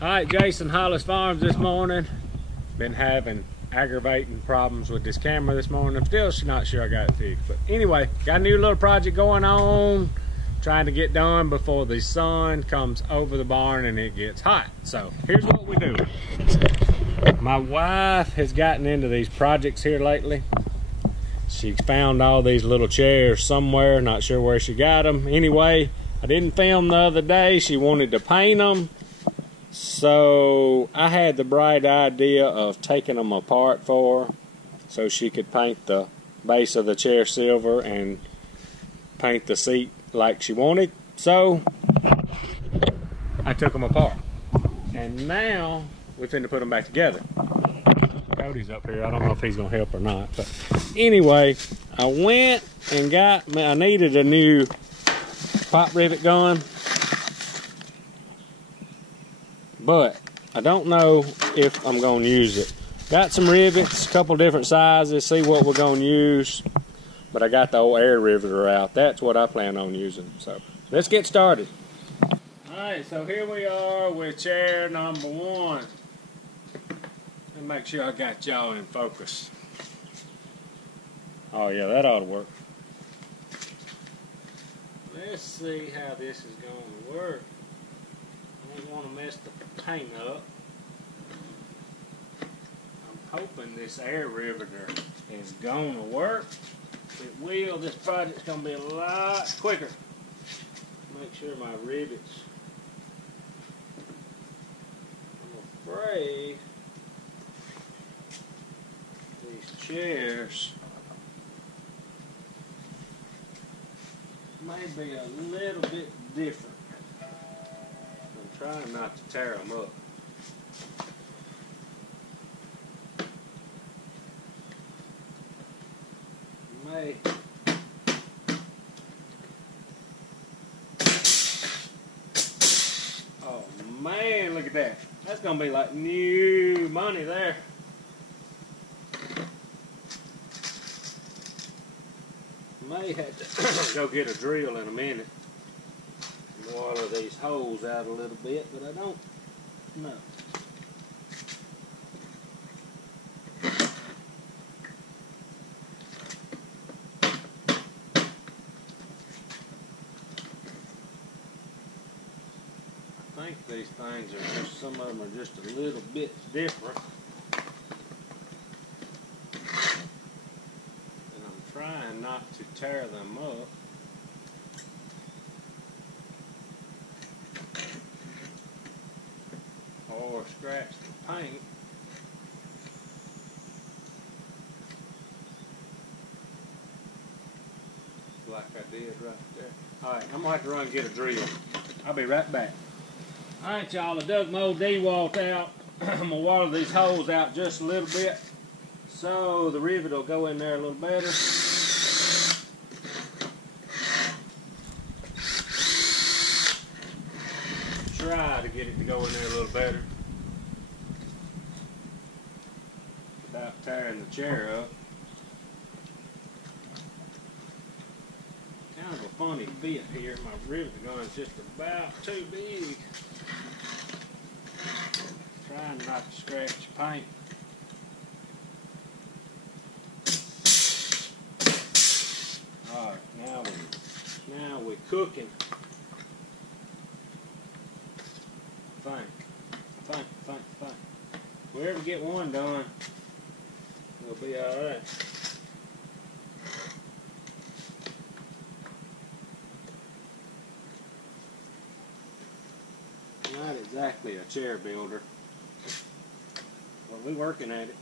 Alright, Jason, Hollis Farms this morning. Been having aggravating problems with this camera this morning. I'm still not sure I got it fixed. But anyway, got a new little project going on. Trying to get done before the sun comes over the barn and it gets hot. So here's what we do. My wife has gotten into these projects here lately. She found all these little chairs somewhere, not sure where she got them. Anyway, I didn't film the other day. She wanted to paint them. So I had the bright idea of taking them apart for her so she could paint the base of the chair silver and paint the seat like she wanted. So I took them apart. And now we're finna put them back together. Cody's up here. I don't know if he's gonna help or not. But anyway, I went and I needed a new pop rivet gun. But I don't know if I'm going to use it. Got some rivets, a couple different sizes, see what we're going to use. But I got the old air riveter out. That's what I plan on using. So let's get started. Alright, so here we are with chair number 1. Let me make sure I got y'all in focus. Oh yeah, that ought to work. Let's see how this is going to work. I don't want to mess the paint up. I'm hoping this air riveter is going to work. If it will, this project's going to be a lot quicker. Make sure my rivets. I'm afraid these chairs may be a little bit different. I'm trying not to tear them up. May. Oh man, look at that. That's gonna be like new money there. May have to go get a drill in a minute. Water these holes out a little bit, but I don't know. I think these things are just, some of them are just a little bit different. And I'm trying not to tear them up. Or scratch the paint. Like I did right there. Alright, I'm gonna have to run and get a drill. I'll be right back. Alright y'all, I dug my old D-walt out. I'm gonna water these holes out just a little bit so the rivet will go in there a little better. Try to get it to go in there a little better without tearing the chair up. Kind of a funny fit here. My rivet gun is just about too big. Trying not to scratch the paint. Alright, now we're cooking. Fine. If we ever get one done, we'll be alright. Not exactly a chair builder, but we're working at it.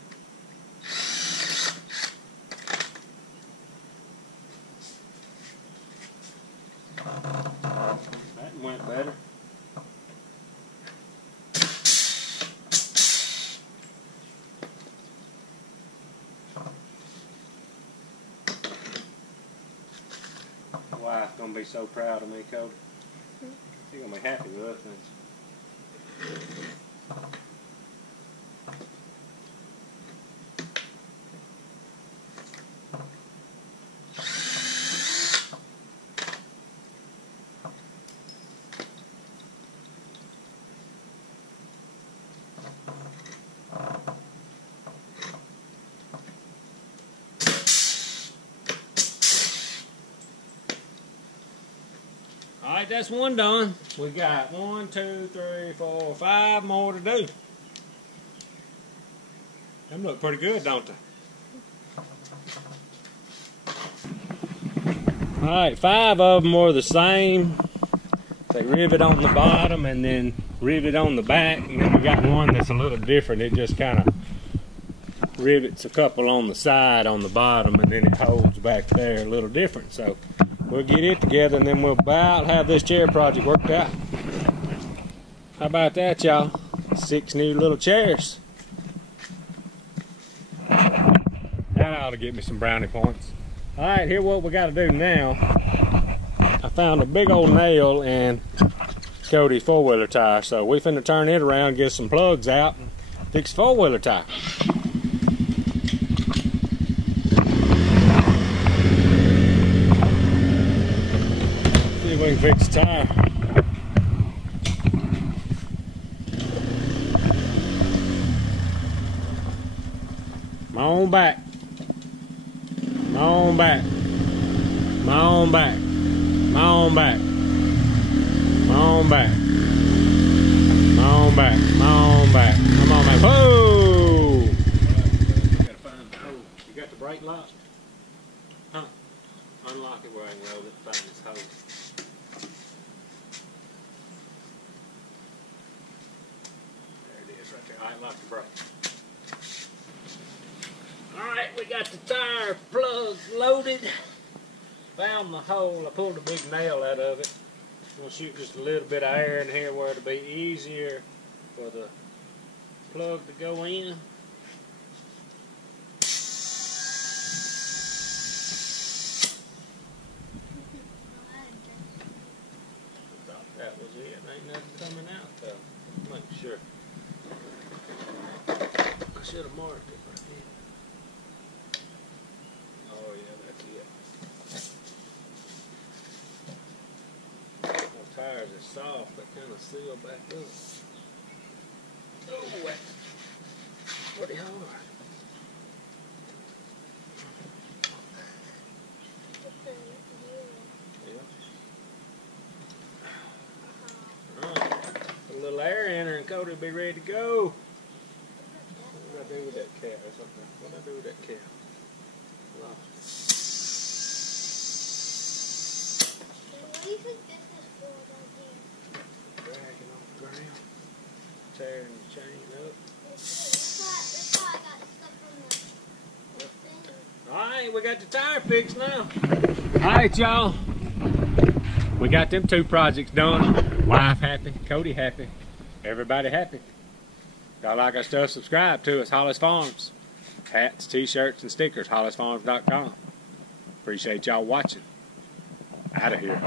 That went better. Wife's gonna be so proud of me, Cody. She's gonna be happy with us things. Alright, that's one done. We got 1, 2, 3, 4, 5 more to do. Them look pretty good, don't they? Alright, 5 of them are the same. They rivet on the bottom and then rivet on the back. And then we got one that's a little different. It just kind of rivets a couple on the side on the bottom and then it holds back there a little different. So we'll get it together and then we'll about have this chair project worked out. How about that, y'all? 6 new little chairs. That ought to get me some brownie points. Alright, here's what we got to do now. I found a big old nail in Cody's 4-wheeler tire, so we finna turn it around, get some plugs out, and fix the 4-wheeler tire. See if we can fix the tire. Come on back. Come on back. Come on back. Come on back. Come on back. Come on back. Come on back. Come on back. Whoa! You gotta find the hole. You got the brake lock? Huh? Unlock it where I can roll it and find this hole. There it is right there. Alright, lock the brake. Alright, we got the tire plug loaded. Found the hole. I pulled a big nail out of it. I'm going to shoot just a little bit of air in here where it'll be easier for the plug to go in. I thought that was it. Ain't nothing coming out though. Make sure. I should have marked it right here. Oh yeah, that's it. Those tires are soft, they kind of seal back up. Oh, that's pretty hard. Yeah. Alright, put a little air in her and Cody will be ready to go. What did I do with that cat or something? What did I do with that cat? Lost it. What do you think this is for down here? Dragging on the ground, tearing the chain up. That's why I got stuff from the thing. Alright, we got the tire fixed now. Alright, y'all. We got them 2 projects done. Wife happy, Cody happy, everybody happy. If y'all like our stuff, subscribe to us, Hollis Farms. Hats, t-shirts, and stickers, hollisfarms.com. Appreciate y'all watching. Out of here.